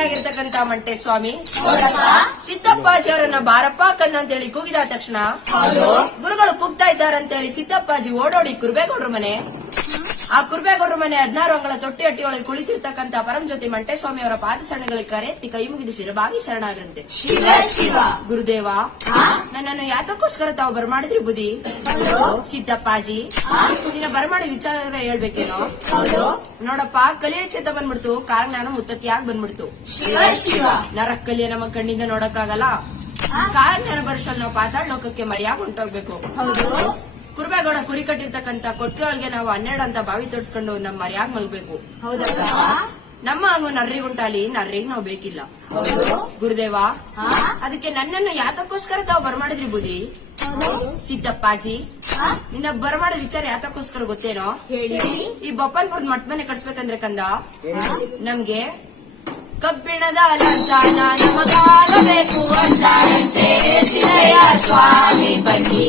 ತಂದೆಯಾಗಿರ್ತಕ್ಕಂತ ಮಂಟೆ ಸ್ವಾಮಿ ಸಿದ್ದಪ್ಪಾಜಿ ಅವರನ್ನ ಬಾರಪ್ಪ ಕಂದ ಅಂತೇಳಿ ಕೂಗಿದ ತಕ್ಷಣ ಗುರುಗಳು ಕೂಗ್ತಾ ಇದ್ದಾರಂತೇಳಿ ಸಿದ್ದಪ್ಪಾಜಿ ಓಡೋಡಿ ಕುರ್ಬೇಗೌಡ್ರ ಮನೆ. ಆ ಕುರ್ಬೇಗೌಡ್ರ ಮನೆ 16 ಅಂಗಳ ತೊಟ್ಟಿ ಹಟ್ಟಿಯೊಳಗೆ ಕುಳಿತಿರ್ತಕ್ಕಂತ ಪರಂ ಜ್ಯೋತಿ ಮಂಟೆ ಸ್ವಾಮಿ ಅವರ ಪಾದ ಸಣ್ಣಗಳಿಗೆ ಕರೆತ್ತಿ ಕೈ ಮುಗಿದು ಶಿರಬಾಗಿ ಶರಣಾದ್ರಂತೆ. ಗುರುದೇವ, ನನ್ನನ್ನು ಯಾತಕ್ಕೋಸ್ಕರ ತಾವು ಬರಮಾಡಿದ್ರಿ ಬುದ್ಧಿ? ಸಿದ್ದಪ್ಪಾಜಿ, ನಿನ್ನ ಬರಮಾಡಿ ವಿಚಾರ ಹೇಳ್ಬೇಕೇನೋ? ನೋಡಪ್ಪ, ಕಲಿಯ ಚೇತ ಬಂದ್ಬಿಡ್ತು, ಕಾರಣ ಮುತ್ತತ್ತಿಯಾಗಿ ಬಂದ್ಬಿಡ್ತು. ನರಕ್ ಕಲಿಯ ನಮ್ಮ ಕಣ್ಣಿಂದ ನೋಡಕ್ಕಾಗಲ್ಲ, ಕಾರಣ ಬರುಷಲ್ ನಾವು ಪಾತಾಳ ಲೋಕಕ್ಕೆ ಮರ್ಯಾಗ ಹೊಂಟೋಗ್ಬೇಕು. ಕುರ್ಬೇಗೌಡ ಕುರಿ ಕಟ್ಟಿರ್ತಕ್ಕಂತ ಕೊಟ್ಟಿಯೊಳಗೆ ನಾವು 12 ಅಂತ ಬಾವಿ ತೋರಿಸ್ಕೊಂಡು ನಮ್ಮ ಮರ್ಯಾಗ ಮಲ್ಬೇಕು. ನಮ್ಮ ಹಂಗು ನರ್ರಿಗುಂಟಾಲಿ, ನರ್ರಿಗೆ ನಾವು ಬೇಕಿಲ್ಲ. ಗುರುದೇವ, ಅದಕ್ಕೆ ನನ್ನನ್ನು ಯಾತಕ್ಕೋಸ್ಕರ ತಾವು ಬರಮಾಡಿದ್ರಿ ಬುದ್ಧಿ? ಸಿದ್ದಪ್ಪಾಜಿ, ನಿನ್ನ ಬರಮಾಡ ವಿಚಾರ ಯಾತಕ್ಕೋಸ್ಕರ ಗೊತ್ತೇನೋ? ಹೇಳಿ. ಈ ಬಪ್ಪನ್ಪುರದ ಮಠ ಮನೆ ಕಟ್ಸ್ಬೇಕಂದ್ರೆ ಕಂದ, ನಮ್ಗೆ ಕಬ್ಬಿಣದ ಲಂಚಾನ ನಮಗಾಗಬೇಕು ಅಂಚಾರಂತೆ ಸಿರಯ ಸ್ವಾಮಿ ಬನ್ನಿ.